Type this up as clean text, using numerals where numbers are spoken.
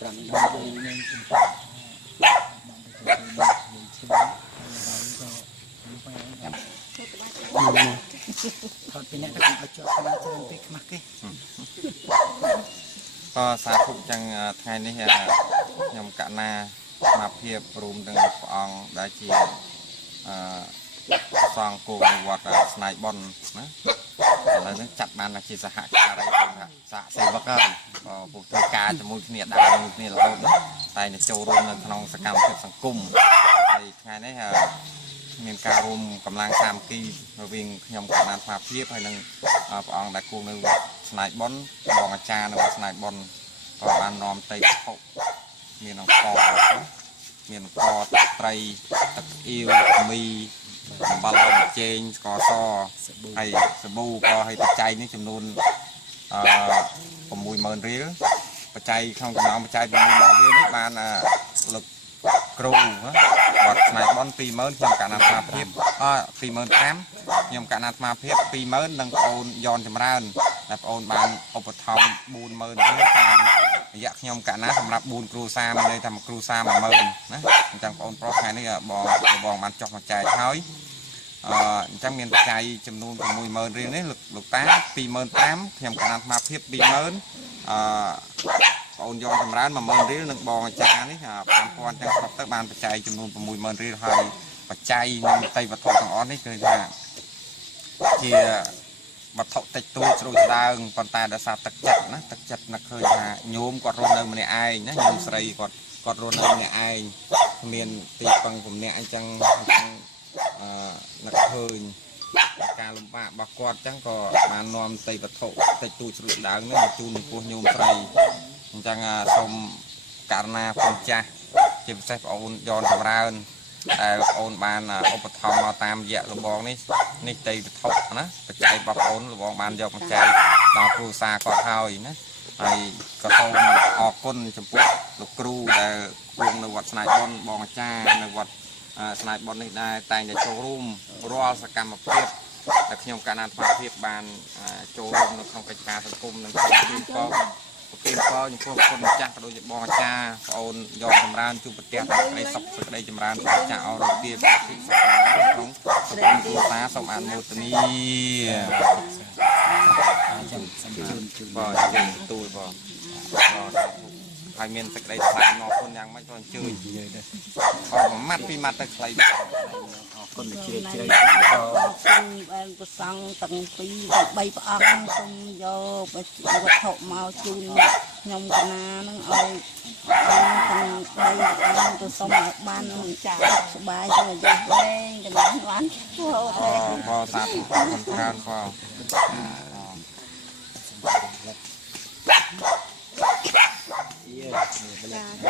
ប្រាំដងយើងថតពីអ្នកទៅឲ្យជាប់ស្មាច្រើនពេកខ្មាស់គេក៏សាធុចឹងថ្ងៃនេះខ្ញុំកណាមកភាពរួមទាំងព្រះអង្គដែលជាសង្ឃគង់វត្តស្នៃបុណ្យណាឥឡូវនេះចាត់បានជាសហការីសហសេវកហើយពុទ្ធធ្វើការជាមួយគ្នាដើរជាមួយគ្នារហូតតែនឹងចូលរួមនៅក្នុងសកម្មភាពសង្គមហើយថ្ងៃនេះមានការរួមកម្លាំងសាមគ្គីរវាងខ្ញុំកណាអាភិបហើយនឹងព្រះអង្គដែលគង់នៅវត្តស្នៃបុណ្យបងអាចារ្យនៅវត្តស្នៃបុណ្យក៏បាននាំទៅផុសមានអង្គមានអង្គទឹកត្រីទឹកអ៊ីវមីអំបិលចេងស្ករសហើយសាប៊ូក៏ឲ្យបច្ច័យនេះចំនួន60000រៀលបច្ច័យក្នុងចំណោមបច្ច័យ60000រៀលនេះបានលោកគ្រូវត្តស្នៃបុណ្យ20000ខ្ញុំកណាត់អាភិប25000ខ្ញុំកណាត់អាភិប20000និងបងអូនយ៉នចម្រើនដែលបងអូនបានឧបត្ថម្ភ40000រៀលតាមរយៈខ្ញុំកណាសម្រាប់4គ្រួសារមានន័យថាមួយគ្រួសារ10000ណាអញ្ចឹងបងអូនប្រុសថ្ងៃនេះបងបានចុះមកចែកហើយអញ្ចឹងមានបច្ច័យចំនួន60000រៀលនេះលោកតា25000ខ្ញុំកណាត់អាភិប20000បងអូនយ៉នចម្រើន10000រៀលនិងបងអាចារ្យនេះ5000ទាំងគ្រប់ទៅបានបច្ច័យចំនួន60000រៀលហើយបច្ច័យនិងតីវត្ថុទាំងអស់នេះគឺថាជាវត្ថុតិចតួចជ្រួចដើងប៉ុន្តែដោយសារទឹកចិត្តណាទឹកចិត្តនឹកឃើញថាញោមគាត់រស់នៅម្នាក់ឯងណាញោមស្រីគាត់រស់នៅម្នាក់ឯងមានទីពឹងពំនាក់អញ្ចឹងនឹកឃើញការលំបាករបស់គាត់អញ្ចឹងក៏បាននាំតីវត្ថុតិចតួចជ្រួចដើងនេះជូនចំពោះញោមស្រីអញ្ចឹងសូមករណាផងចាស់ជាពិសេសបងអូនយ៉នចម្រើនដែលបងអូនបានឧបត្ថម្ភមកតាមរយៈលបងនេះតីវត្ថុណាបច្ច័យរបស់បងអូនលបងបានយកមកចែកដល់គ្រួសារគាត់ហើយណាហើយក៏សូមអរគុណចំពោះលោកគ្រូដែលគង់នៅវត្តស្នៃបុណ្យបងអាចារ្យនៅវត្តស្នៃបុណ្យនេះដែរតែងតែចូលរួមរាល់សកម្មភាពដែលខ្ញុំកណាត់អាភិបបានចូលរួមនៅក្នុងកិច្ចការសង្គមនិងប្រគល់ចំពោះគុណម្ចាស់ក៏ដូចជាបងអាចារ្យបងអូនយកចម្រើនជួបប្រទេសក្តីសុខសេចក្តីចម្រើនព្រះចាស់អរគុណពីសុខក្នុងសង្គមគ្រួសារសូមអនុមោទនាចាំសំជូនបងជំទូលបងហើយមានសេចក្តីថ្លែងអរគុណយ៉ាងម៉េចក៏អញ្ជើញអរម៉ាត់ពីម៉ាត់ទៅខ្លីអរគុណជ្រាបជ្រៅអរគុណបានប្រសង់ទាំងពីរទាំង3ព្រះអង្គសូមយកវត្ថុមកជូនខ្ញុំកណានឹងឲ្យទាំង3អង្គទៅសូមឲ្យបានចាស់សុបាយទៅអាយុវែងកណាបានបងសាធុអរគុណច្រើនបងចា